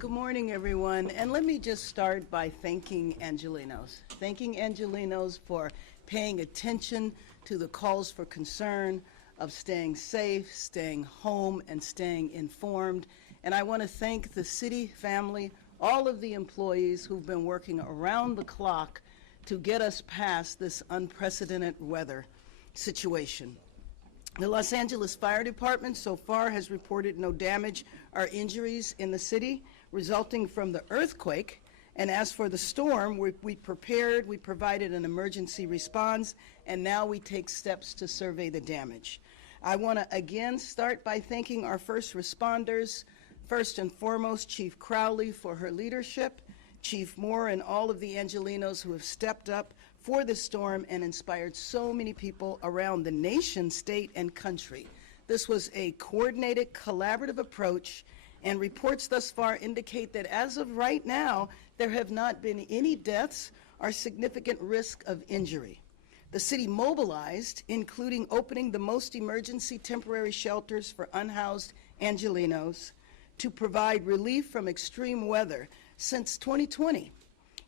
Good morning, everyone. And let me just start by thanking Angelenos. Thanking Angelenos for paying attention to the calls for concern of staying safe, staying home, and staying informed. And I want to thank the city family, all of the employees who've been working around the clock to get us past this unprecedented weather situation. The Los Angeles Fire Department so far has reported no damage or injuries in the city resulting from the earthquake. And as for the storm, we provided an emergency response, and now we take steps to survey the damage. I want to again start by thanking our first responders. First and foremost, Chief Crowley for her leadership, Chief Moore and all of the Angelenos who have stepped up for the storm and inspired so many people around the nation, state, and country. This was a coordinated, collaborative approach, and reports thus far indicate that as of right now, there have not been any deaths or significant risk of injury. The city mobilized, including opening the most emergency temporary shelters for unhoused Angelenos to provide relief from extreme weather since 2020.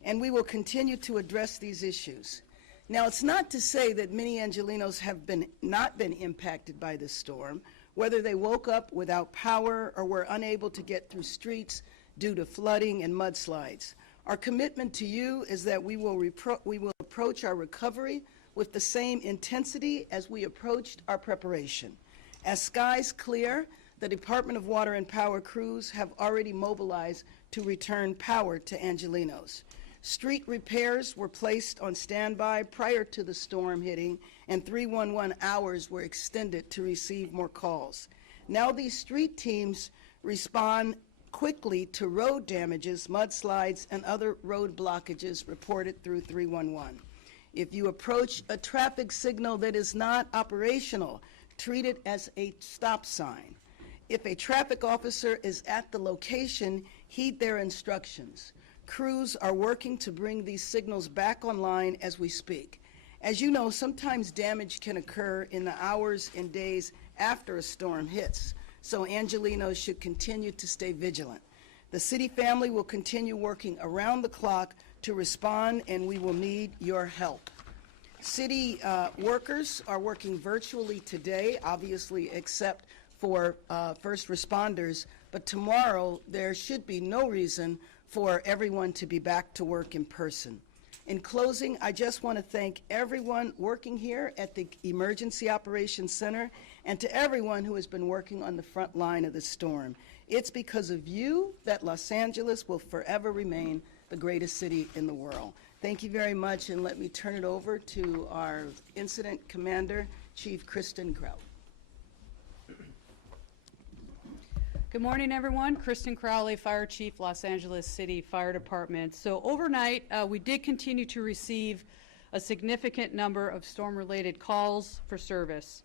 And we will continue to address these issues. Now, it's not to say that many Angelenos have not been impacted by this storm, whether they woke up without power or were unable to get through streets due to flooding and mudslides. Our commitment to you is that we will approach our recovery with the same intensity as we approached our preparation. As skies clear, the Department of Water and Power crews have already mobilized to return power to Angelenos. Street repairs were placed on standby prior to the storm hitting, and 311 hours were extended to receive more calls. Now these street teams respond quickly to road damages, mudslides, and other road blockages reported through 311. If you approach a traffic signal that is not operational, treat it as a stop sign. If a traffic officer is at the location, heed their instructions. Crews are working to bring these signals back online as we speak. As you know, sometimes damage can occur in the hours and days after a storm hits, so Angelenos should continue to stay vigilant. The city family will continue working around the clock to respond, and we will need your help. City workers are working virtually today, obviously except for first responders, but tomorrow there should be no reason for everyone to be back to work in person. In closing, I just want to thank everyone working here at the Emergency Operations Center and to everyone who has been working on the front line of the storm. It's because of you that Los Angeles will forever remain the greatest city in the world. Thank you very much, and let me turn it over to our Incident Commander, Chief Kristen Crowley. Good morning, everyone. Kristen Crowley, Fire Chief, Los Angeles City Fire Department. So overnight, we did continue to receive a significant number of storm-related calls for service.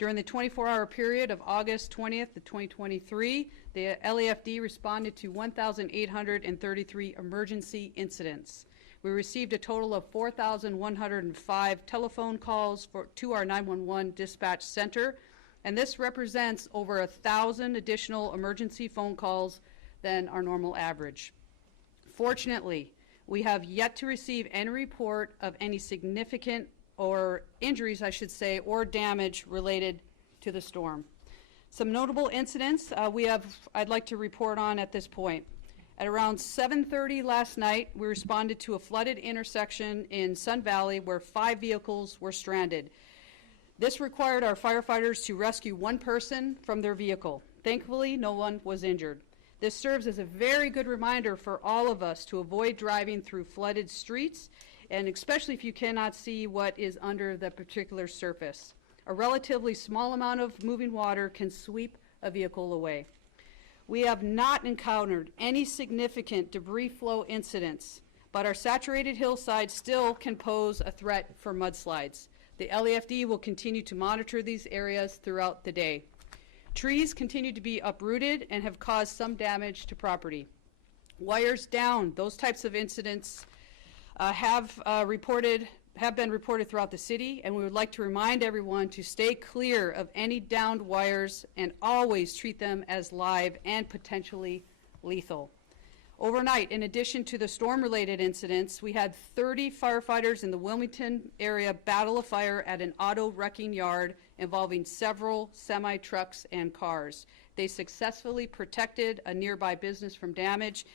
During the 24-hour period of August 20th to 2023, the LAFD responded to 1,833 emergency incidents. We received a total of 4,105 telephone calls to our 911 dispatch center, and this represents over 1,000 additional emergency phone calls than our normal average. Fortunately, we have yet to receive any report of any significant or injuries, I should say, or damage related to the storm. Some notable incidents I'd like to report on at this point. At around 7:30 last night, we responded to a flooded intersection in Sun Valley where 5 vehicles were stranded. This required our firefighters to rescue one person from their vehicle. Thankfully, no one was injured. This serves as a very good reminder for all of us to avoid driving through flooded streets, and especially if you cannot see what is under the particular surface. A relatively small amount of moving water can sweep a vehicle away. We have not encountered any significant debris flow incidents, but our saturated hillsides still can pose a threat for mudslides. The LAFD will continue to monitor these areas throughout the day. Trees continue to be uprooted and have caused some damage to property. Wires down, those types of incidents have been reported throughout the city, and we would like to remind everyone to stay clear of any downed wires and always treat them as live and potentially lethal. Overnight, in addition to the storm-related incidents, we had 30 firefighters in the Wilmington area battle a fire at an auto wrecking yard involving several semi-trucks and cars. They successfully protected a nearby business from damage,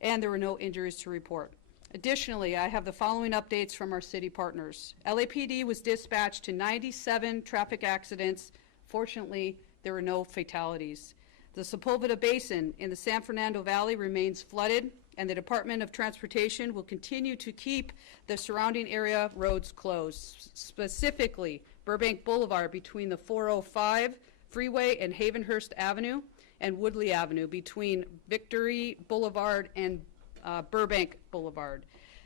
and there were no injuries to report. Additionally, I have the following updates from our city partners. LAPD was dispatched to 97 traffic accidents. Fortunately, there were no fatalities. The Sepulveda Basin in the San Fernando Valley remains flooded, and the Department of Transportation will continue to keep the surrounding area roads closed, specifically Burbank Boulevard between the 405 freeway and Havenhurst Avenue, and Woodley Avenue between Victory Boulevard and Burbank Boulevard.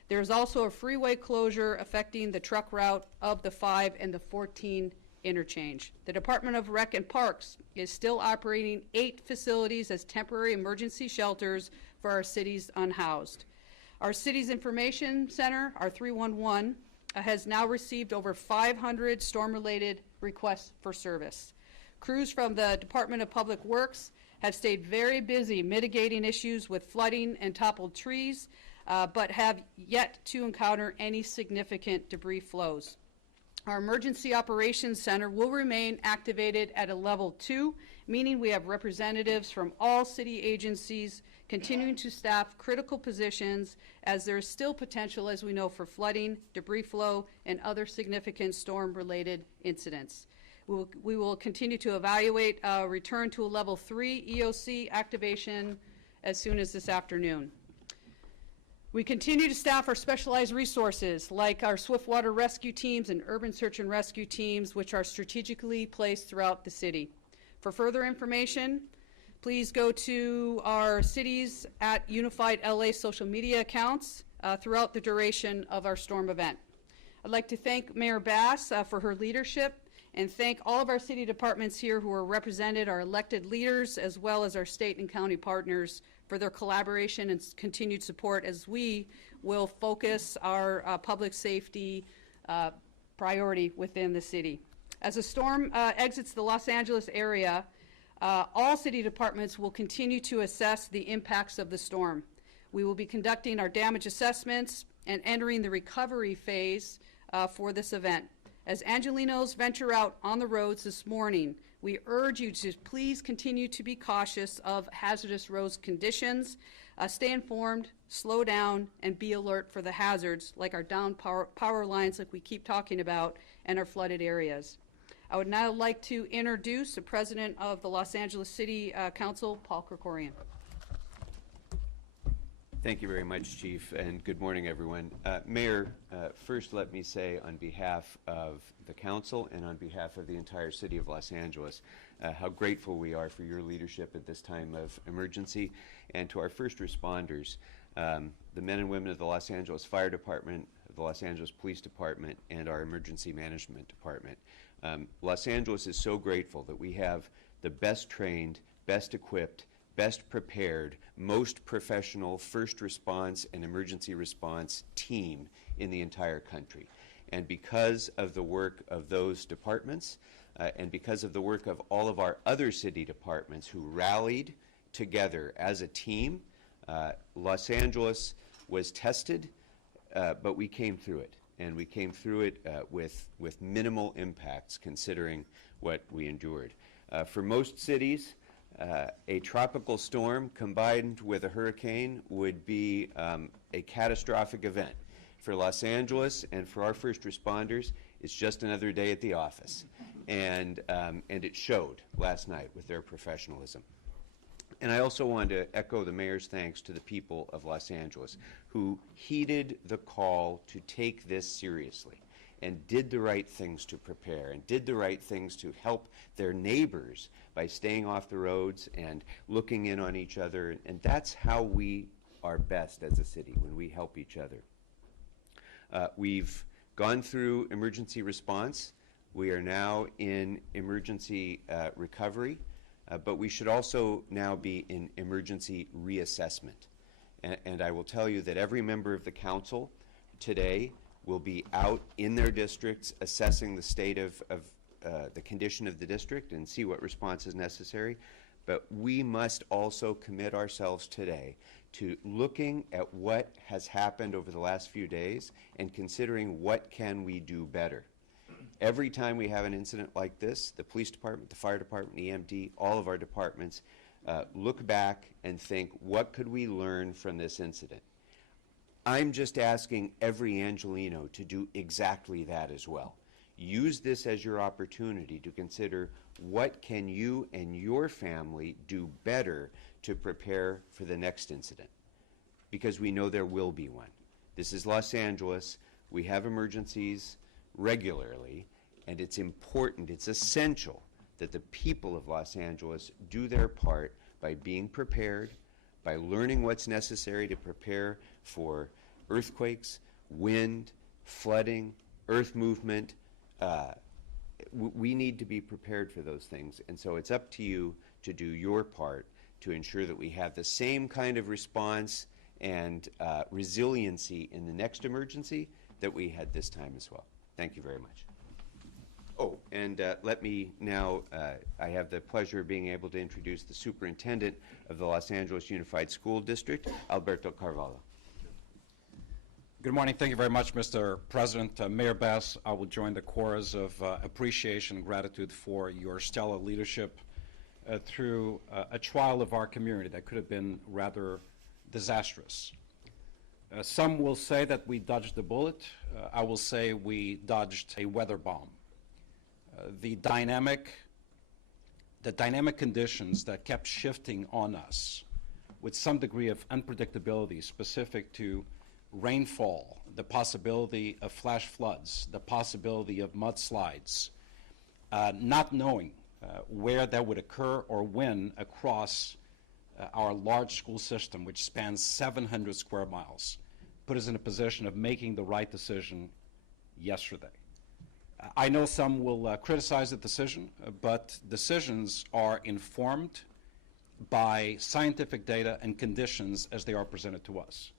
There is also a freeway closure affecting the truck route of the 5 and the 14 interchange. The Department of Rec and Parks is still operating 8 facilities as temporary emergency shelters for our city's unhoused. Our city's information center, our 311, has now received over 500 storm-related requests for service. Crews from the Department of Public Works have stayed very busy mitigating issues with flooding and toppled trees, but have yet to encounter any significant debris flows. Our Emergency Operations Center will remain activated at a level 2, meaning we have representatives from all city agencies continuing to staff critical positions, as there is still potential, as we know, for flooding, debris flow, and other significant storm-related incidents. We will continue to evaluate return to a level 3 EOC activation as soon as this afternoon. We continue to staff our specialized resources like our swiftwater rescue teams and urban search and rescue teams, which are strategically placed throughout the city. For further information, please go to our Cities at Unified LA social media accounts throughout the duration of our storm event. I'd like to thank Mayor Bass for her leadership, and thank all of our city departments here who are represented, our elected leaders, as well as our state and county partners for their collaboration and continued support as we will focus our public safety priority within the city. As the storm exits the Los Angeles area, all city departments will continue to assess the impacts of the storm. We will be conducting our damage assessments and entering the recovery phase for this event. As Angelenos venture out on the roads this morning, we urge you to please continue to be cautious of hazardous road conditions, stay informed, slow down, and be alert for the hazards like our down power lines like we keep talking about and our flooded areas. I would now like to introduce the President of the Los Angeles City Council, Paul Krikorian. Thank you very much, Chief, and good morning, everyone. Mayor, first let me say on behalf of the Council and on behalf of the entire City of Los Angeles how grateful we are for your leadership at this time of emergency, and to our first responders, the men and women of the Los Angeles Fire Department, the Los Angeles Police Department, and our Emergency Management Department. Los Angeles is so grateful that we have the best trained, best equipped, best prepared, most professional first response and emergency response team in the entire country. And because of the work of those departments, and because of the work of all of our other city departments who rallied together as a team, Los Angeles was tested, but we came through it. And we came through it with minimal impacts considering what we endured. For most cities, a tropical storm combined with a hurricane would be a catastrophic event. For Los Angeles and for our first responders, it's just another day at the office. And it showed last night with their professionalism. And I also want to echo the mayor's thanks to the people of Los Angeles who heeded the call to take this seriously and did the right things to prepare and did the right things to help their neighbors by staying off the roads and looking in on each other. And that's how we are best as a city, when we help each other. We've gone through emergency response. We are now in emergency recovery, but we should also now be in emergency reassessment. And I will tell you that every member of the council today will be out in their districts assessing the state of the condition of the district and see what response is necessary. But we must also commit ourselves today to looking at what has happened over the last few days and considering what can we do better. Every time we have an incident like this, the police department, the fire department, EMD, all of our departments look back and think, what could we learn from this incident? I'm just asking every Angelino to do exactly that as well. Use this as your opportunity to consider what can you and your family do better to prepare for the next incident, because we know there will be one. This is Los Angeles. We have emergencies regularly, and it's important, it's essential that the people of Los Angeles do their part by being prepared, by learning what's necessary to prepare for earthquakes, wind, flooding, earth movement. We need to be prepared for those things, and so it's up to you to do your part to ensure that we have the same kind of response and resiliency in the next emergency that we had this time as well. Thank you very much. Oh, and let me now, I have the pleasure of being able to introduce the superintendent of the Los Angeles Unified School District, Alberto Carvalho. Good morning. Thank you very much, Mr. President. Mayor Bass, I will join the chorus of appreciation and gratitude for your stellar leadership through a trial of our community that could have been rather disastrous. Some will say that we dodged a bullet. I will say we dodged a weather bomb. The dynamic conditions that kept shifting on us with some degree of unpredictability specific to rainfall, the possibility of flash floods, the possibility of mudslides, not knowing where that would occur or when across our large school system, which spans 700 square miles, put us in a position of making the right decision yesterday. I know some will criticize the decision, but decisions are informed by scientific data and conditions as they are presented to us,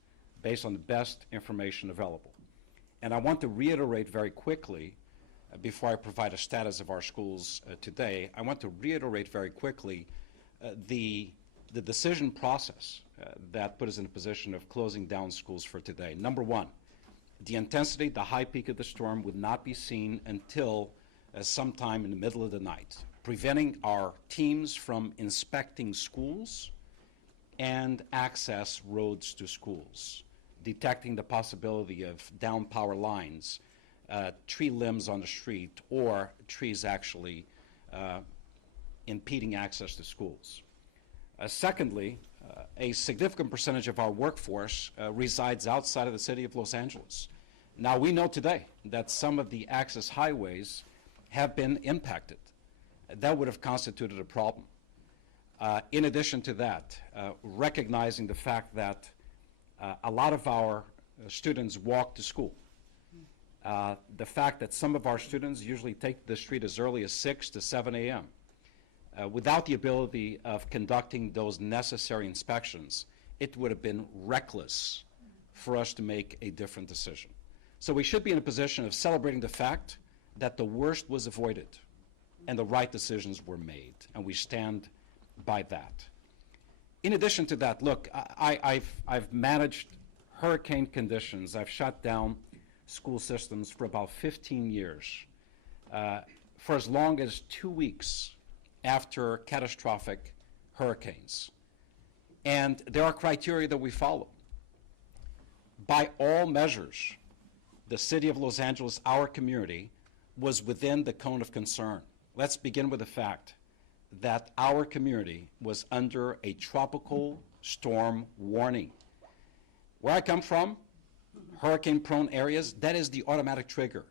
based on the best information available. And I want to reiterate very quickly, before I provide a status of our schools today, I want to reiterate very quickly the decision process that put us in a position of closing down schools for today. Number one, the intensity, the high peak of the storm would not be seen until sometime in the middle of the night, preventing our teams from inspecting schools and access roads to schools, detecting the possibility of down power lines, tree limbs on the street, or trees actually impeding access to schools. Secondly, a significant percentage of our workforce resides outside of the city of Los Angeles. Now, we know today that some of the access highways have been impacted. That would have constituted a problem. In addition to that, recognizing the fact that a lot of our students walk to school, the fact that some of our students usually take the street as early as 6 to 7 a.m., without the ability of conducting those necessary inspections, it would have been reckless for us to make a different decision. So we should be in a position of celebrating the fact that the worst was avoided and the right decisions were made, and we stand by that. In addition to that, look, I've managed hurricane conditions. I've shut down school systems for about 15 years, for as long as 2 weeks after catastrophic hurricanes. And there are criteria that we follow. By all measures, the city of Los Angeles, our community, was within the cone of concern. Let's begin with the fact that our community was under a tropical storm warning. Where I come from, hurricane-prone areas, that is the automatic trigger.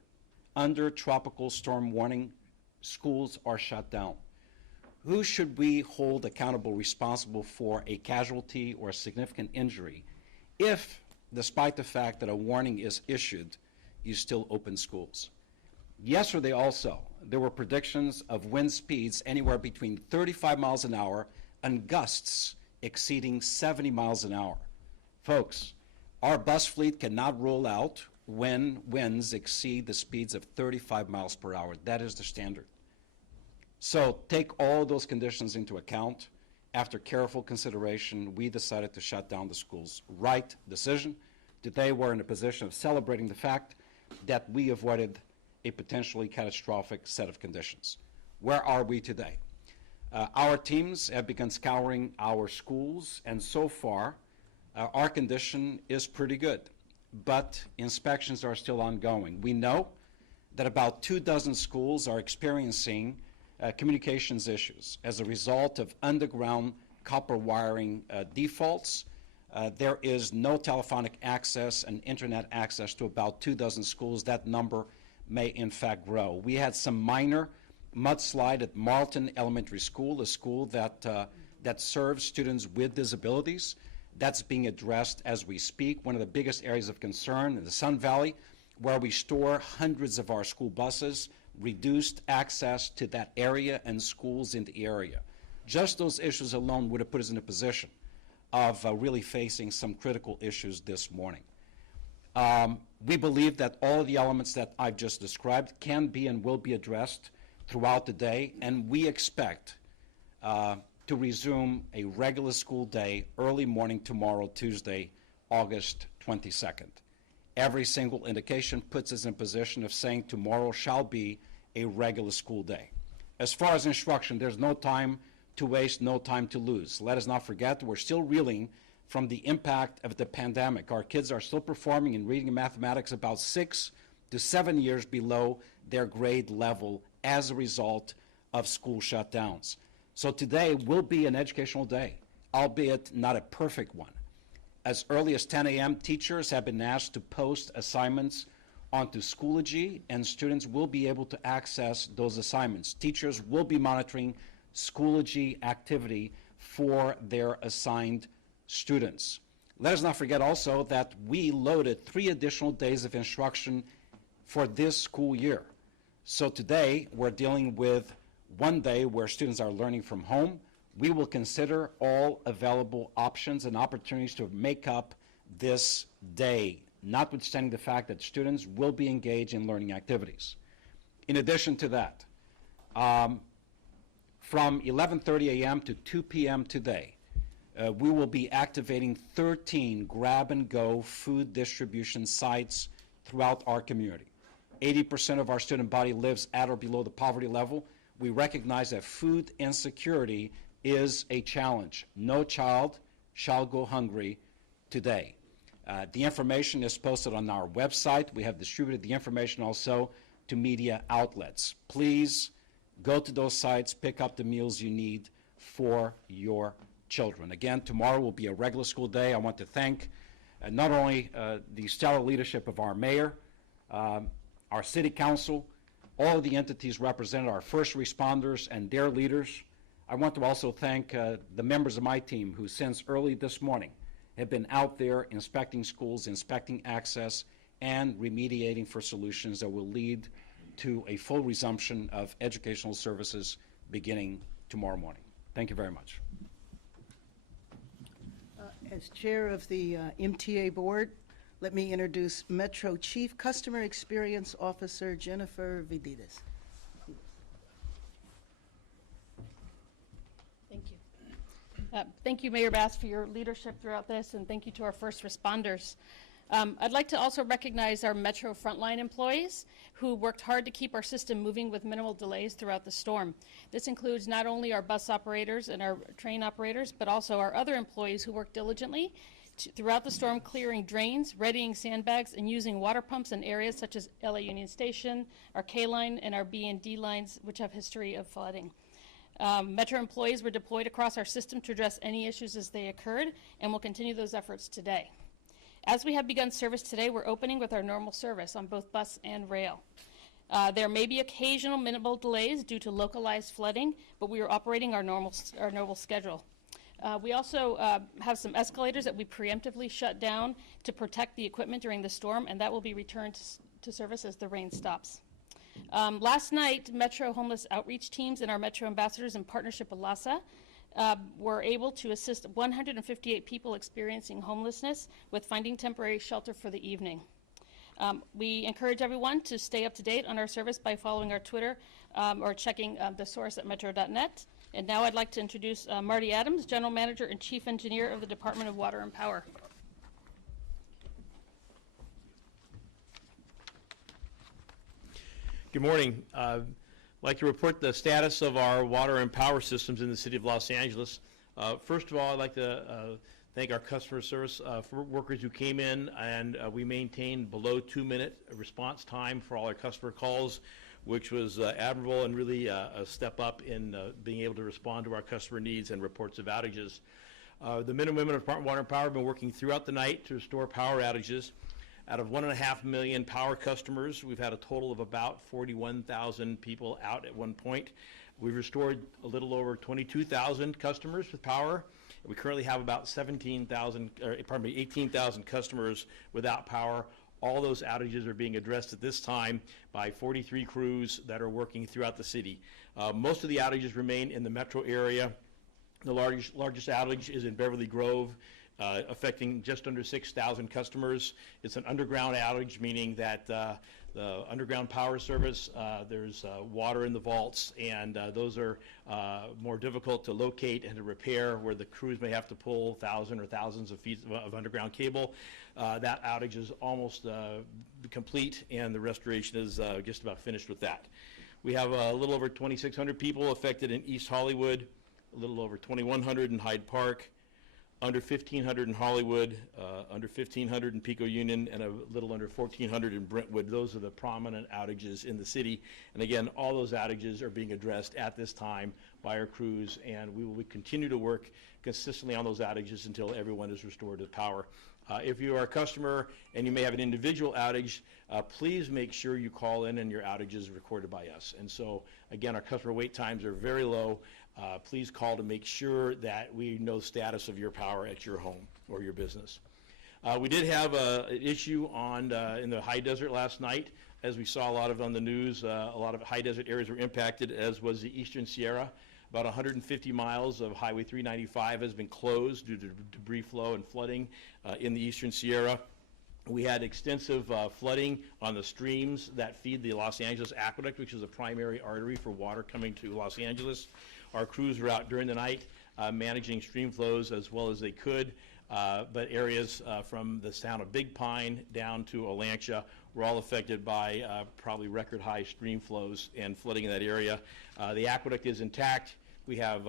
Under tropical storm warning, schools are shut down. Who should we hold accountable, responsible for a casualty or a significant injury if, despite the fact that a warning is issued, you still open schools? Yesterday also, there were predictions of wind speeds anywhere between 35 miles an hour and gusts exceeding 70 miles an hour. Folks, our bus fleet cannot roll out when winds exceed the speeds of 35 miles per hour. That is the standard. So take all those conditions into account, after careful consideration, we decided to shut down the schools. Right decision. Today, we're in a position of celebrating the fact that we avoided a potentially catastrophic set of conditions. Where are we today? Our teams have begun scouring our schools, and so far, our condition is pretty good, but inspections are still ongoing. We know that about 24 schools are experiencing communications issues as a result of underground copper wiring defaults. There is no telephonic access and internet access to about 24 schools. That number may in fact grow. We had some minor mudslide at Marlton Elementary School, a school that serves students with disabilities. That's being addressed as we speak. One of the biggest areas of concern in the Sun Valley, where we store hundreds of our school buses, reduced access to that area and schools in the area. Just those issues alone would have put us in a position of really facing some critical issues this morning. We believe that all of the elements that I've just described can be and will be addressed throughout the day, and we expect to resume a regular school day early morning tomorrow, Tuesday, August 22nd. Every single indication puts us in position of saying tomorrow shall be a regular school day. As far as instruction, there's no time to waste, no time to lose. Let us not forget we're still reeling from the impact of the pandemic. Our kids are still performing in reading and mathematics about 6 to 7 years below their grade level as a result of school shutdowns. So today will be an educational day, albeit not a perfect one. As early as 10 a.m., teachers have been asked to post assignments onto Schoology, and students will be able to access those assignments. Teachers will be monitoring Schoology activity for their assigned students. Let us not forget also that we loaded 3 additional days of instruction for this school year. So today we're dealing with one day where students are learning from home. We will consider all available options and opportunities to make up this day, notwithstanding the fact that students will be engaged in learning activities. In addition to that, from 11:30 a.m. to 2 p.m. today, we will be activating 13 grab-and-go food distribution sites throughout our community. 80% of our student body lives at or below the poverty level. We recognize that food insecurity is a challenge. No child shall go hungry today. The information is posted on our website. We have distributed the information also to media outlets. Please go to those sites, pick up the meals you need for your children. Again, tomorrow will be a regular school day. I want to thank not only the stellar leadership of our mayor, our city council, all of the entities represented, our first responders and their leaders. I want to also thank the members of my team who since early this morning have been out there inspecting schools, inspecting access, and remediating for solutions that will lead to a full resumption of educational services beginning tomorrow morning. Thank you very much. As chair of the MTA board, let me introduce Metro Chief Customer Experience Officer Jennifer Vidides. Thank you. Thank you, Mayor Bass, for your leadership throughout this, and thank you to our first responders. I'd like to also recognize our Metro frontline employees who worked hard to keep our system moving with minimal delays throughout the storm. This includes not only our bus operators and our train operators, but also our other employees who worked diligently throughout the storm, clearing drains, readying sandbags, and using water pumps in areas such as LA Union Station, our K line, and our B and D lines, which have history of flooding. Metro employees were deployed across our system to address any issues as they occurred, and will continue those efforts today. As we have begun service today, we're opening with our normal service on both bus and rail. There may be occasional minimal delays due to localized flooding, but we are operating our normal schedule. We also have some escalators that we preemptively shut down to protect the equipment during the storm, and that will be returned to service as the rain stops. Last night, Metro homeless outreach teams and our Metro ambassadors in partnership with LASA were able to assist 158 people experiencing homelessness with finding temporary shelter for the evening. We encourage everyone to stay up to date on our service by following our Twitter or checking the source at metro.net. And now I'd like to introduce Marty Adams, General Manager and Chief Engineer of the Department of Water and Power. Good morning. I'd like to report the status of our water and power systems in the city of Los Angeles. First of all, I'd like to thank our customer service for workers who came in, and we maintained below 2-minute response time for all our customer calls, which was admirable and really a step up in being able to respond to our customer needs and reports of outages. The men and women of Department of Water and Power have been working throughout the night to restore power outages. Out of 1.5 million power customers, we've had a total of about 41,000 people out at one point. We've restored a little over 22,000 customers with power. We currently have about 18,000 customers without power. All those outages are being addressed at this time by 43 crews that are working throughout the city. Most of the outages remain in the metro area. The largest outage is in Beverly Grove, affecting just under 6,000 customers. It's an underground outage, meaning that the underground power service, there's water in the vaults, and those are more difficult to locate and to repair, where the crews may have to pull thousands of feet of underground cable. That outage is almost complete, and the restoration is just about finished with that. We have a little over 2,600 people affected in East Hollywood, a little over 2,100 in Hyde Park, under 1,500 in Hollywood, under 1,500 in Pico Union, and a little under 1,400 in Brentwood. Those are the prominent outages in the city. And again, all those outages are being addressed at this time by our crews, and we will continue to work consistently on those outages until everyone is restored to power. If you are a customer and you may have an individual outage, please make sure you call in and your outage is recorded by us. And so, again, our customer wait times are very low. Please call to make sure that we know the status of your power at your home or your business. We did have an issue in the high desert last night. As we saw a lot of on the news, a lot of high desert areas were impacted, as was the Eastern Sierra. About 150 miles of Highway 395 has been closed due to debris flow and flooding in the Eastern Sierra. We had extensive flooding on the streams that feed the Los Angeles Aqueduct, which is a primary artery for water coming to Los Angeles. Our crews were out during the night managing stream flows as well as they could, but areas from the town of Big Pine down to Olancha were all affected by probably record high stream flows and flooding in that area. The aqueduct is intact. We have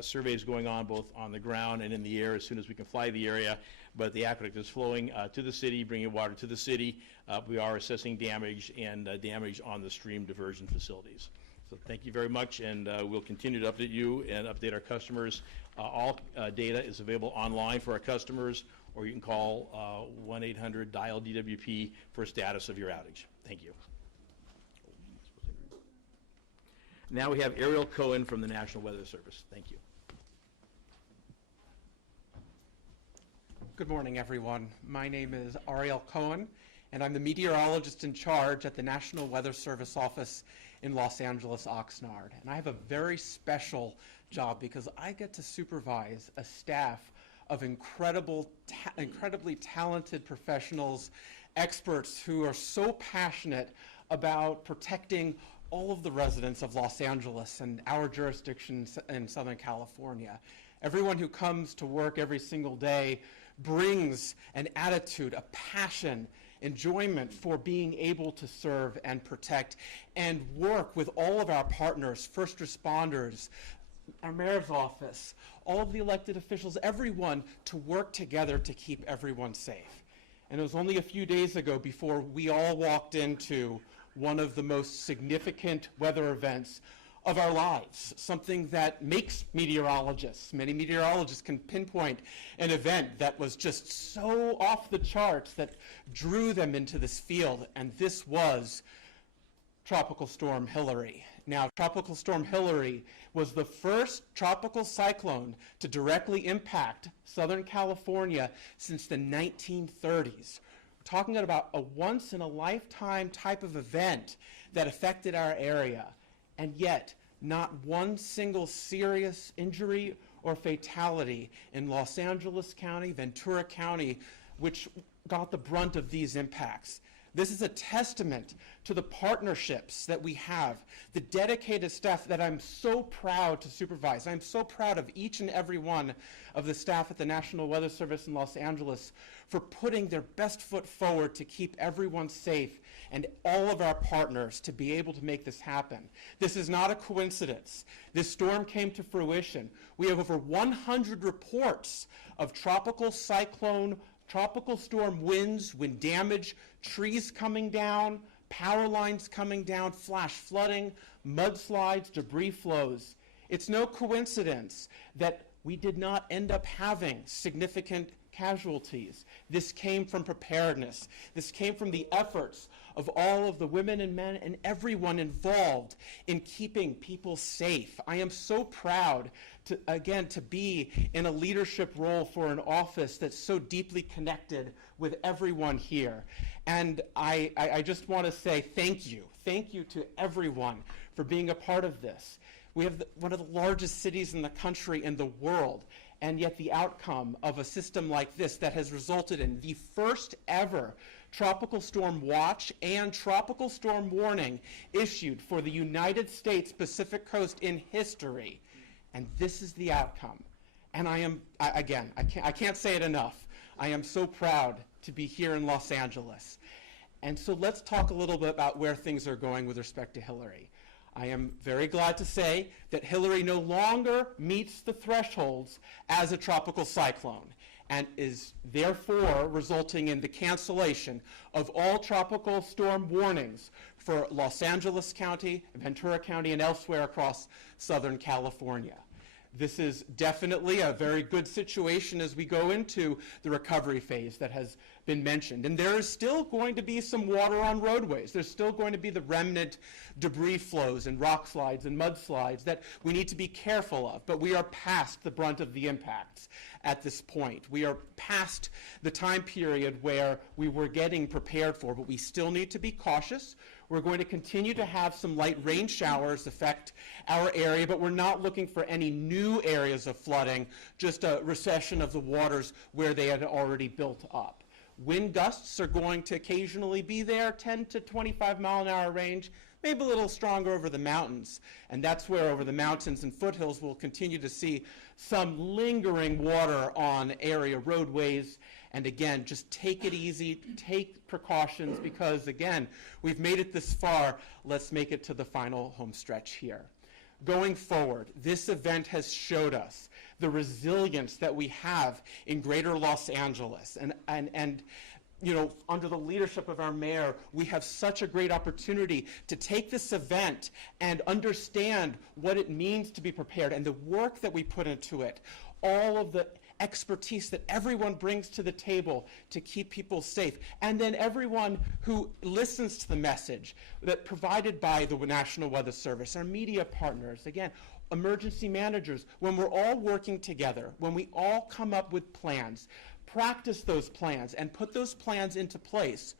surveys going on both on the ground and in the air as soon as we can fly the area, but the aqueduct is flowing to the city, bringing water to the city. We are assessing damage and damage on the stream diversion facilities. So thank you very much, and we'll continue to update you and update our customers. All data is available online for our customers, or you can call 1-800-DIAL-DWP for status of your outage. Thank you. Now we have Ariel Cohen from the National Weather Service. Thank you. Good morning, everyone. My name is Ariel Cohen, and I'm the meteorologist in charge at the National Weather Service office in Los Angeles, Oxnard. And I have a very special job because I get to supervise a staff of incredibly talented professionals, experts who are so passionate about protecting all of the residents of Los Angeles and our jurisdictions in Southern California. Everyone who comes to work every single day brings an attitude, a passion, enjoyment for being able to serve and protect and work with all of our partners, first responders, our mayor's office, all of the elected officials, everyone to work together to keep everyone safe. And it was only a few days ago before we all walked into one of the most significant weather events of our lives, something that makes meteorologists. Many meteorologists can pinpoint an event that was just so off the charts that drew them into this field, and this was Tropical Storm Hilary. Now, Tropical Storm Hilary was the first tropical cyclone to directly impact Southern California since the 1930s. We're talking about a once-in-a-lifetime type of event that affected our area, and yet not one single serious injury or fatality in Los Angeles County, Ventura County, which got the brunt of these impacts. This is a testament to the partnerships that we have, the dedicated staff that I'm so proud to supervise. I'm so proud of each and every one of the staff at the National Weather Service in Los Angeles for putting their best foot forward to keep everyone safe and all of our partners to be able to make this happen. This is not a coincidence. This storm came to fruition. We have over 100 reports of tropical storm winds, wind damage, trees coming down, power lines coming down, flash flooding, mudslides, debris flows. It's no coincidence that we did not end up having significant casualties. This came from preparedness. This came from the efforts of all of the women and men and everyone involved in keeping people safe. I am so proud to be in a leadership role for an office that's so deeply connected with everyone here. And I just want to say thank you. Thank you to everyone for being a part of this. We have one of the largest cities in the country and the world, and yet the outcome of a system like this that has resulted in the first ever tropical storm watch and tropical storm warning issued for the United States Pacific Coast in history. And this is the outcome. And I can't say it enough. I am so proud to be here in Los Angeles. And so let's talk a little bit about where things are going with respect to Hilary. I am very glad to say that Hilary no longer meets the thresholds as a tropical cyclone and is therefore resulting in the cancellation of all tropical storm warnings for Los Angeles County, Ventura County, and elsewhere across Southern California. This is definitely a very good situation as we go into the recovery phase that has been mentioned. And there is still going to be some water on roadways. There's still going to be the remnant debris flows and rock slides and mudslides that we need to be careful of. But we are past the brunt of the impacts at this point. We are past the time period where we were getting prepared for, but we still need to be cautious. We're going to continue to have some light rain showers affect our area, but we're not looking for any new areas of flooding, just a recession of the waters where they had already built up. Wind gusts are going to occasionally be there, 10 to 25 mile an hour range, maybe a little stronger over the mountains. And that's where over the mountains and foothills we'll continue to see some lingering water on area roadways. And again, just take it easy, take precautions, because again, we've made it this far. Let's make it to the final home stretch here. Going forward, this event has showed us the resilience that we have in greater Los Angeles. And you know, under the leadership of our mayor, we have such a great opportunity to take this event and understand what it means to be prepared and the work that we put into it, all of the expertise that everyone brings to the table to keep people safe, and then everyone who listens to the message that provided by the National Weather Service, our media partners, again, emergency managers. When we're all working together, when we all come up with plans, practice those plans, and put those plans into place,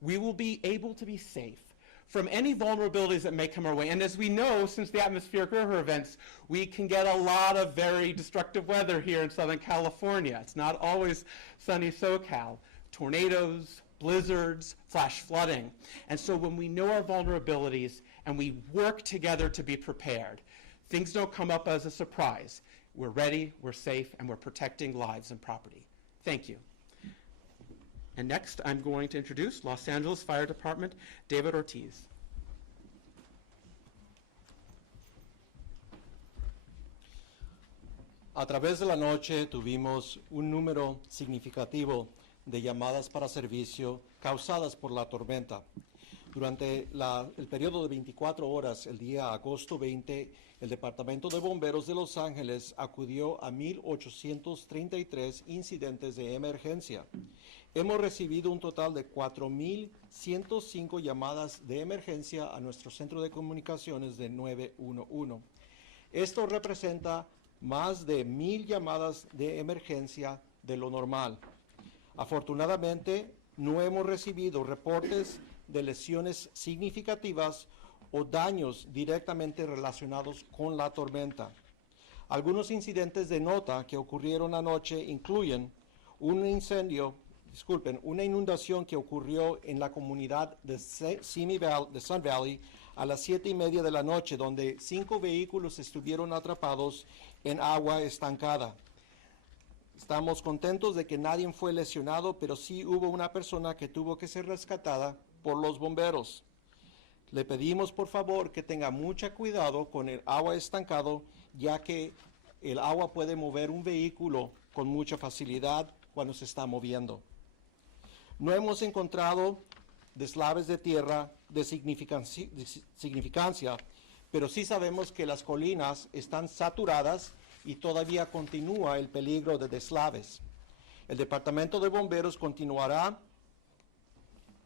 we will be able to be safe from any vulnerabilities that may come our way. And as we know, since the atmospheric river events, we can get a lot of very destructive weather here in Southern California. It's not always sunny SoCal. Tornadoes, blizzards, flash flooding. And so when we know our vulnerabilities and we work together to be prepared, things don't come up as a surprise. We're ready, we're safe, and we're protecting lives and property. Thank you. And next, I'm going to introduce Los Angeles Fire Department, David Ortiz. A través de la noche tuvimos un número significativo de llamadas para servicio causadas por la tormenta. Durante el periodo de 24 horas, el día agosto 20, el Departamento de Bomberos de Los Ángeles acudió a 1,833 incidentes de emergencia. Hemos recibido un total de 4,105 llamadas de emergencia a nuestro centro de comunicaciones de 911. Esto representa más de 1,000 llamadas de emergencia de lo normal. Afortunadamente, no hemos recibido reportes de lesiones significativas o daños directamente relacionados con la tormenta. Algunos incidentes de nota que ocurrieron anoche incluyen un incendio una inundación que ocurrió en la comunidad de Sun Valley a las 7:30 de la noche, donde 5 vehículos estuvieron atrapados en agua estancada. Estamos contentos de que nadie fue lesionado, pero sí hubo una persona que tuvo que ser rescatada por los bomberos. Le pedimos por favor que tenga mucho cuidado con el agua estancado, ya que el agua puede mover un vehículo con mucha facilidad cuando se está moviendo. No hemos encontrado deslaves de tierra de significancia, pero sí sabemos que las colinas están saturadas y todavía continúa el peligro de deslaves. El Departamento de Bomberos continuará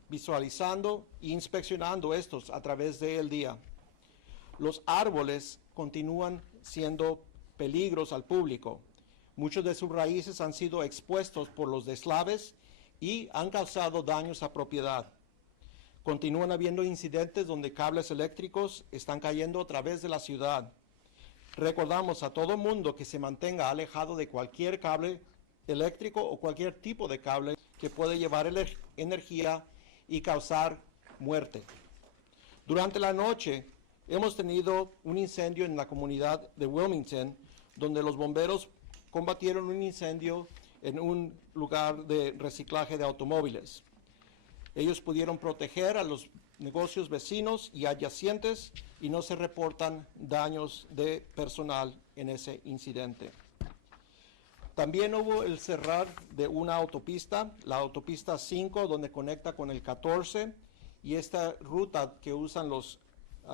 visualizando e inspeccionando estos a través del día. Los árboles continúan siendo peligros al público. Muchos de sus raíces han sido expuestos por los deslaves y han causado daños a propiedad. Continúan habiendo incidentes donde cables eléctricos están cayendo a través de la ciudad. Recordamos a todo mundo que se mantenga alejado de cualquier cable eléctrico o cualquier tipo de cable que puede llevar energía y causar muerte. Durante la noche hemos tenido un incendio en la comunidad de Wilmington, donde los bomberos combatieron un incendio en un lugar de reciclaje de automóviles. Ellos pudieron proteger a los negocios vecinos y adyacentes y no se reportan daños de personal en ese incidente. También hubo el cerrar de una autopista, la autopista 5, donde conecta con el 14, y esta ruta que usan los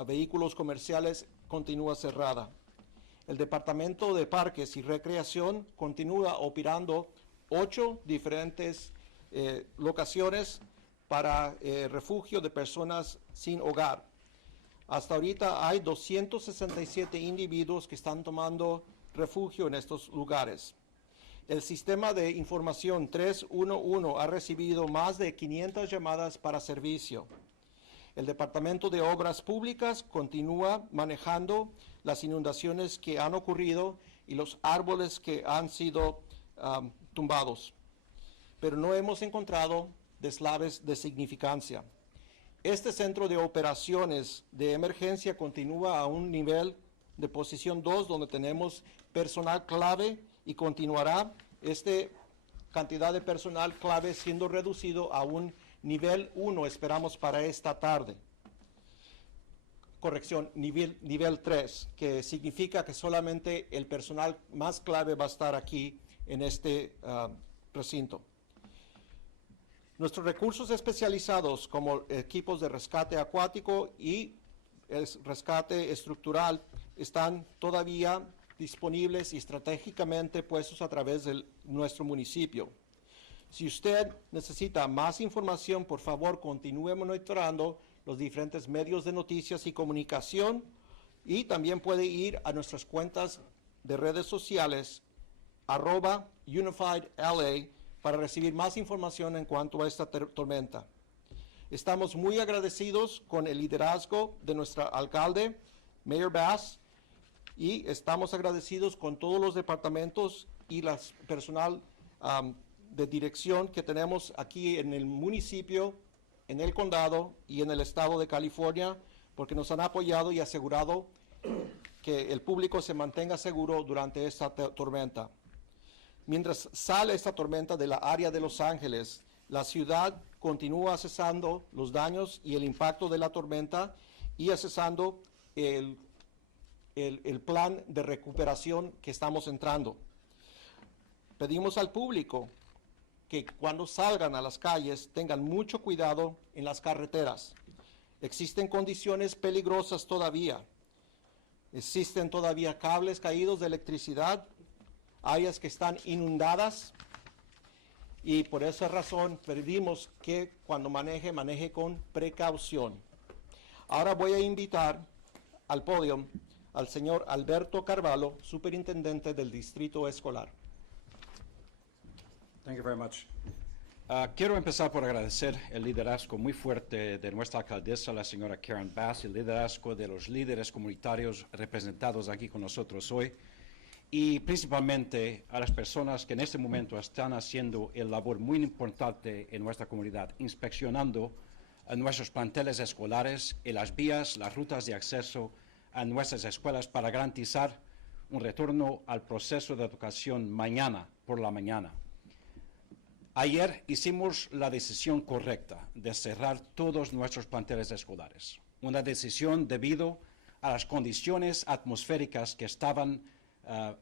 vehículos comerciales continúa cerrada. El Departamento de Parques y Recreación continúa operando 8 diferentes locaciones para refugio de personas sin hogar. Hasta ahorita hay 267 individuos que están tomando refugio en estos lugares. El sistema de información 311 ha recibido más de 500 llamadas para servicio. El Departamento de Obras Públicas continúa manejando las inundaciones que han ocurrido y los árboles que han sido tumbados, pero no hemos encontrado deslaves de significancia. Este centro de operaciones de emergencia continúa a un nivel de posición 2, donde tenemos personal clave, y continuará esta cantidad de personal clave siendo reducido a un nivel 1, esperamos para esta tarde. Corrección, nivel 3, que significa que solamente el personal más clave va a estar aquí en este recinto. Nuestros recursos especializados como equipos de rescate acuático y rescate estructural están todavía disponibles y estratégicamente puestos a través de nuestro municipio. Si usted necesita más información, por favor, continúe monitoreando los diferentes medios de noticias y comunicación, y también puede ir a nuestras cuentas de redes sociales @UnifiedLA para recibir más información en cuanto a esta tormenta. Estamos muy agradecidos con el liderazgo de nuestro alcalde, Mayor Bass, y estamos agradecidos con todos los departamentos y el personal de dirección que tenemos aquí en el municipio, en el condado y en el estado de California, porque nos han apoyado y asegurado que el público se mantenga seguro durante esta tormenta. Mientras sale esta tormenta de la área de Los Ángeles, la ciudad continúa accesando los daños y el impacto de la tormenta y accesando el plan de recuperación que estamos entrando. Pedimos al público que cuando salgan a las calles tengan mucho cuidado en las carreteras. Existen condiciones peligrosas todavía. Existen todavía cables caídos de electricidad, áreas que están inundadas, y por esa razón pedimos que cuando maneje con precaución. Ahora voy a invitar al podio al señor Alberto Carvalho, superintendente del Distrito Escolar. Thank you very much. Quiero empezar por agradecer el liderazgo muy fuerte de nuestra alcaldesa, la señora Karen Bass, el liderazgo de los líderes comunitarios representados aquí con nosotros hoy, y principalmente a las personas que en este momento están haciendo el labor muy importante en nuestra comunidad, inspeccionando a nuestros planteles escolares y las vías, las rutas de acceso a nuestras escuelas para garantizar un retorno al proceso de educación mañana por la mañana. Ayer hicimos la decisión correcta de cerrar todos nuestros planteles escolares, una decisión debido a las condiciones atmosféricas que estaban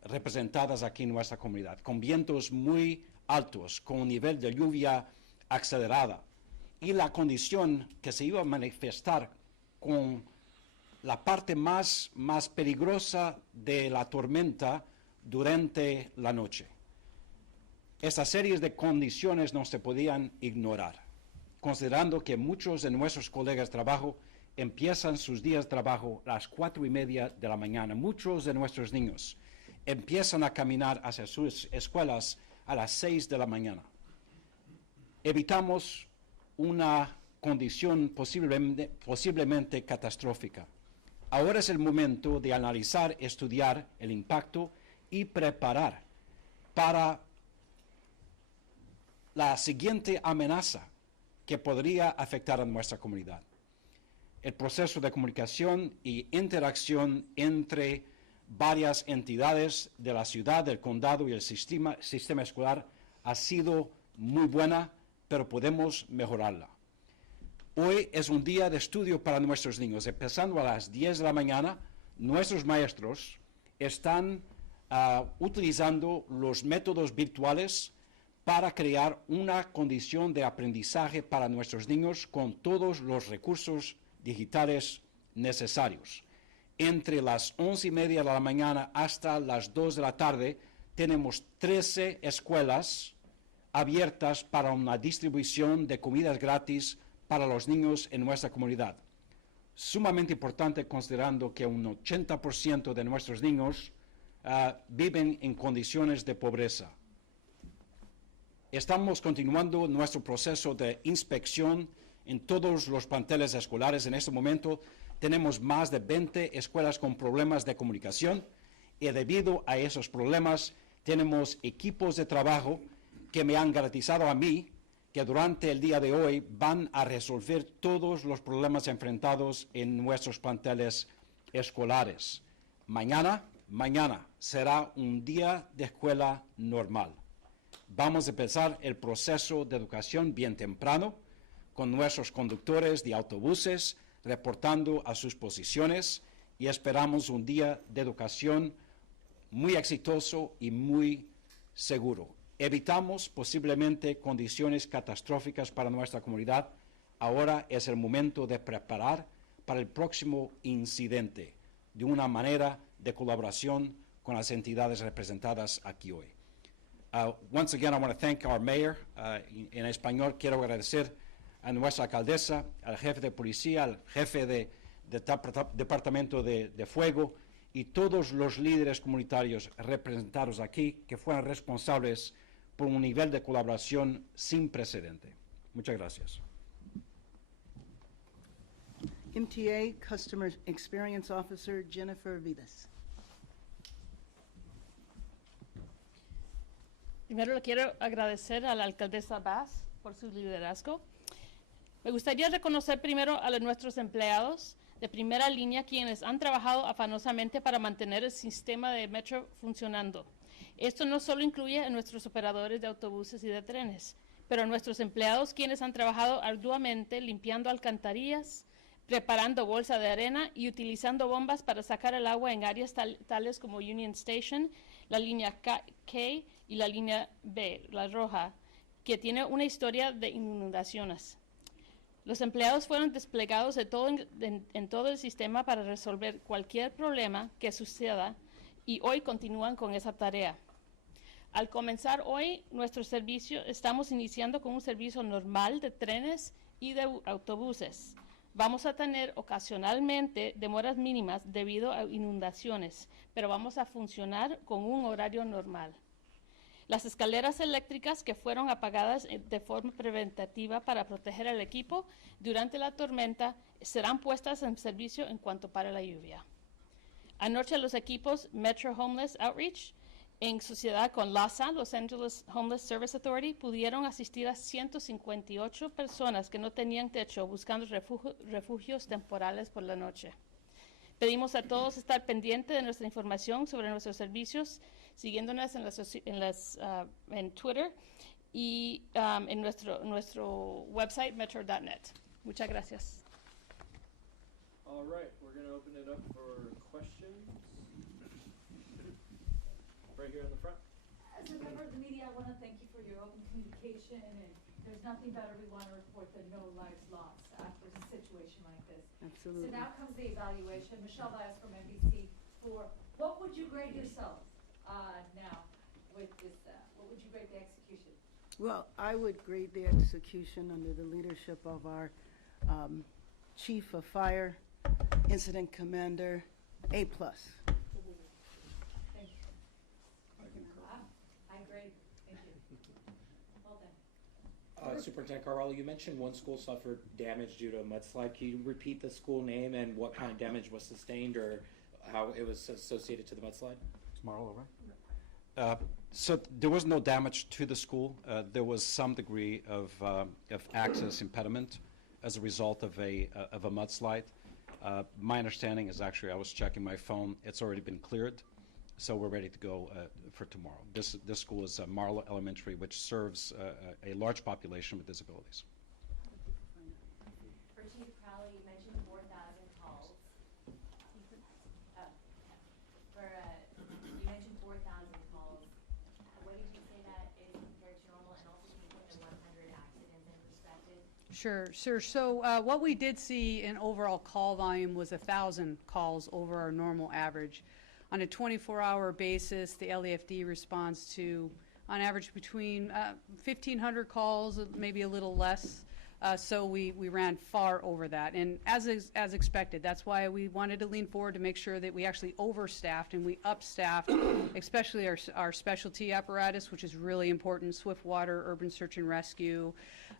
representadas aquí en nuestra comunidad, con vientos muy altos, con un nivel de lluvia acelerada, y la condición que se iba a manifestar con la parte más peligrosa de la tormenta durante la noche. Estas series de condiciones no se podían ignorar, considerando que muchos de nuestros colegas de trabajo empiezan sus días de trabajo a las 4:30 de la mañana. Muchos de nuestros niños empiezan a caminar hacia sus escuelas a las 6 de la mañana. Evitamos una condición posiblemente catastrófica. Ahora es el momento de analizar, estudiar el impacto y preparar para la siguiente amenaza que podría afectar a nuestra comunidad. El proceso de comunicación y interacción entre varias entidades de la ciudad, del condado y el sistema escolar ha sido muy buena, pero podemos mejorarla. Hoy es un día de estudio para nuestros niños. Empezando a las 10 de la mañana, nuestros maestros están utilizando los métodos virtuales para crear una condición de aprendizaje para nuestros niños con todos los recursos digitales necesarios. Entre las 11:30 de la mañana hasta las 2 de la tarde, tenemos 13 escuelas abiertas para una distribución de comidas gratis para los niños en nuestra comunidad. Sumamente importante considerando que un 80% de nuestros niños viven en condiciones de pobreza. Estamos continuando nuestro proceso de inspección en todos los planteles escolares. En este momento tenemos más de 20 escuelas con problemas de comunicación y debido a esos problemas tenemos equipos de trabajo que me han garantizado a mí que durante el día de hoy van a resolver todos los problemas enfrentados en nuestros planteles escolares. Mañana será un día de escuela normal. Vamos a empezar el proceso de educación bien temprano, con nuestros conductores de autobuses reportando a sus posiciones y esperamos un día de educación muy exitoso y muy seguro. Evitamos posiblemente condiciones catastróficas para nuestra comunidad. Ahora es el momento de preparar para el próximo incidente de una manera de colaboración con las entidades representadas aquí hoy. Once again, I want to thank our mayor. En español, quiero agradecer a nuestra alcaldesa, al jefe de policía, al jefe de departamento de fuego y todos los líderes comunitarios representados aquí que fueron responsables por un nivel de colaboración sin precedente. Muchas gracias. MTA Customer Experience Officer Jennifer Vidas. Primero le quiero agradecer a la alcaldesa Bass por su liderazgo. Me gustaría reconocer primero a nuestros empleados de primera línea quienes han trabajado afanosamente para mantener el sistema de metro funcionando. Esto no solo incluye a nuestros operadores de autobuses y de trenes, pero a nuestros empleados quienes han trabajado arduamente limpiando alcantarillas, preparando bolsa de arena y utilizando bombas para sacar el agua en áreas tales como Union Station, la línea K y la línea B, la roja, que tiene una historia de inundaciones. Los empleados fueron desplegados en todo el sistema para resolver cualquier problema que suceda y hoy continúan con esa tarea. Al comenzar hoy nuestro servicio, estamos iniciando con un servicio normal de trenes y de autobuses. Vamos a tener ocasionalmente demoras mínimas debido a inundaciones, pero vamos a funcionar con un horario normal. Las escaleras eléctricas que fueron apagadas de forma preventativa para proteger al equipo durante la tormenta serán puestas en servicio en cuanto pare la lluvia. Anoche los equipos Metro Homeless Outreach, en sociedad con LASA, Los Angeles Homeless Service Authority, pudieron asistir a 158 personas que no tenían techo buscando refugios temporales por la noche. Pedimos a todos estar pendientes de nuestra información sobre nuestros servicios, siguiéndonos en Twitter y en nuestro website, metro.net. Muchas gracias. All right, we're going to open it up for questions. Right here in the front. As a member of the media, I want to thank you for your open communication, and there's nothing better we want to report than no lives lost after a situation like this. Absolutely. So now comes the evaluation. Michelle Bias from NBC. For what would you grade yourselves now with this? What would you grade the execution? Well, I would grade the execution under the leadership of our Chief of Fire, Incident Commander, A+. Thank you. I grade. Thank you. Well done. Superintendent Carvalho, you mentioned one school suffered damage due to a mudslide. Can you repeat the school name and what kind of damage was sustained or how it was associated to the mudslide? Is Marlo right? So there was no damage to the school. There was some degree of access impediment as a result of a mudslide. My understanding is actually, I was checking my phone, it's already been cleared, so we're ready to go for tomorrow. This school is Marlow Elementary, which serves a large population with disabilities. For Chief Crowley, you mentioned 4,000 calls. You mentioned 4,000 calls. What did you say that is compared to normal, and also can you put the 100 accidents in perspective? Sure. So what we did see in overall call volume was 1,000 calls over our normal average. On a 24-hour basis, the LAFD responds to, on average, between 1,500 calls, maybe a little less. So we ran far over that, and as expected, that's why we wanted to lean forward to make sure that we actually overstaffed and we upstaffed, especially our specialty apparatus, which is really important: swift water, urban search and rescue,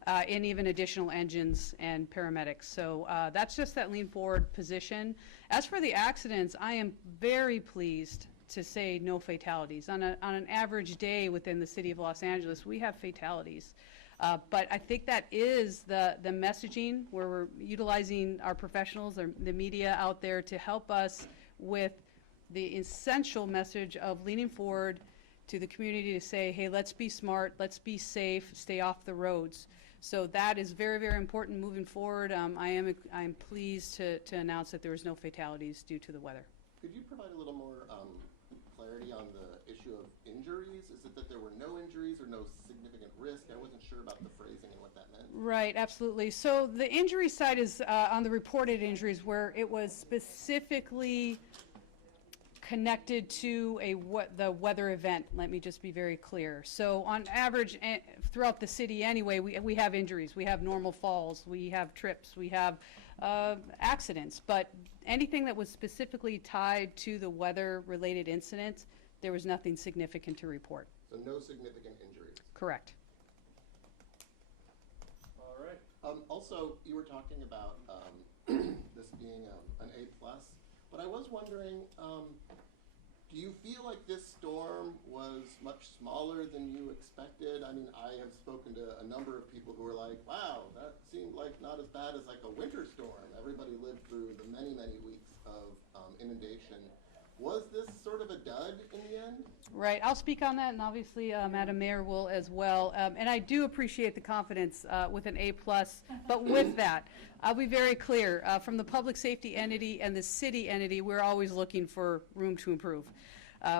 and even additional engines and paramedics. So that's just that lean forward position. As for the accidents, I am very pleased to say no fatalities. On an average day within the city of Los Angeles, we have fatalities. But I think that is the messaging where we're utilizing our professionals, the media out there to help us with the essential message of leaning forward to the community to say, hey, let's be smart, let's be safe, stay off the roads. So that is very, very important moving forward. I'm pleased to announce that there was no fatalities due to the weather. Could you provide a little more clarity on the issue of injuries? Is it that there were no injuries or no significant risk? I wasn't sure about the phrasing and what that meant. Right, absolutely. So the injury side is on the reported injuries where it was specifically connected to the weather event. Let me just be very clear. So on average, throughout the city anyway, we have injuries. We have normal falls. We have trips. We have accidents. But anything that was specifically tied to the weather-related incidents, there was nothing significant to report. So no significant injuries? Correct. All right. Also, you were talking about this being an A+, but I was wondering, do you feel like this storm was much smaller than you expected? I mean, I have spoken to a number of people who were like, wow, that seemed like not as bad as like a winter storm. Everybody lived through the many, many weeks of inundation. Was this sort of a dud in the end? Right. I'll speak on that, and obviously Madam Mayor will as well. And I do appreciate the confidence with an A+. But with that, I'll be very clear. From the public safety entity and the city entity, we're always looking for room to improve.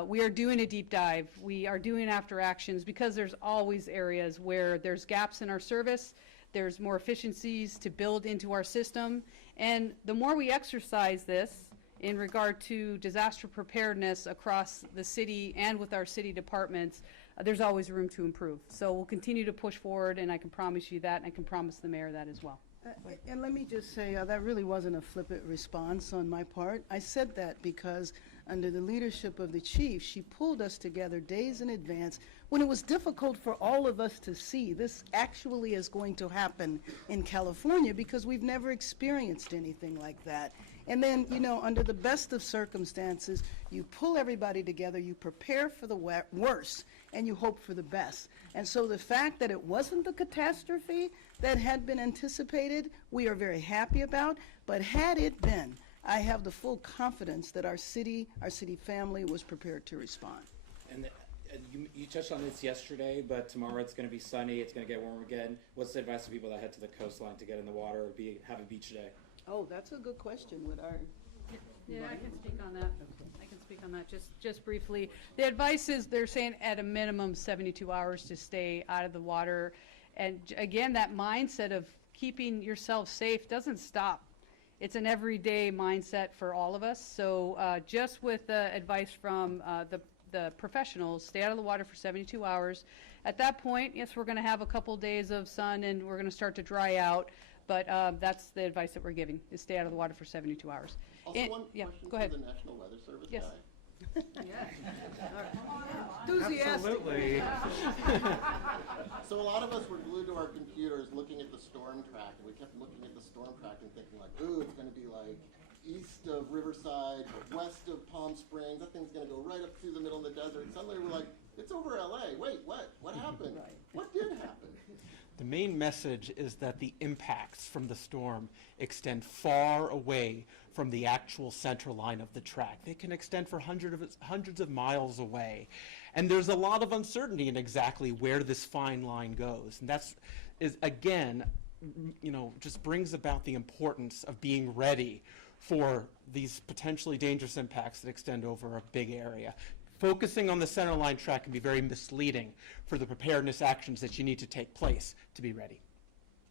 We are doing a deep dive. We are doing after actions because there's always areas where there's gaps in our service. There's more efficiencies to build into our system. And the more we exercise this, in regard to disaster preparedness across the city and with our city departments, there's always room to improve. So we'll continue to push forward, and I can promise you that, and I can promise the mayor that as well. And let me just say, that really wasn't a flippant response on my part. I said that because under the leadership of the chief, she pulled us together days in advance when it was difficult for all of us to see this actually is going to happen in California because we've never experienced anything like that. And then, you know, under the best of circumstances, you pull everybody together, you prepare for the worst, and you hope for the best. And so the fact that it wasn't the catastrophe that had been anticipated, we are very happy about. But had it been, I have the full confidence that our city family was prepared to respond. And you touched on this yesterday, but tomorrow it's going to be sunny. It's going to get warm again. What's the advice to people that head to the coastline to get in the water or have a beach day? Oh, that's a good question. Would our Yeah, I can speak on that. I can speak on that just briefly. The advice is they're saying at a minimum 72 hours to stay out of the water. And again, that mindset of keeping yourself safe doesn't stop. It's an everyday mindset for all of us. So just with the advice from the professionals, stay out of the water for 72 hours. At that point, yes, we're going to have a couple days of sun and we're going to start to dry out. But that's the advice that we're giving, is stay out of the water for 72 hours. Also, one yeah, question go ahead. for the National Weather Service Yes. guy. Enthusiastic. Absolutely. So a lot of us were glued to our computers looking at the storm track, and we kept looking at the storm track and thinking like, ooh, it's going to be like east of Riverside, but west of Palm Springs. That thing's going to go right up through the middle of the desert. Suddenly we're like, it's over LA. Wait, what? What happened? Right. What did happen? The main message is that the impacts from the storm extend far away from the actual center line of the track. They can extend for hundreds of miles away. And there's a lot of uncertainty in exactly where this fine line goes. And again, you know, just brings about the importance of being ready for these potentially dangerous impacts that extend over a big area. Focusing on the center line track can be very misleading for the preparedness actions that you need to take place to be ready.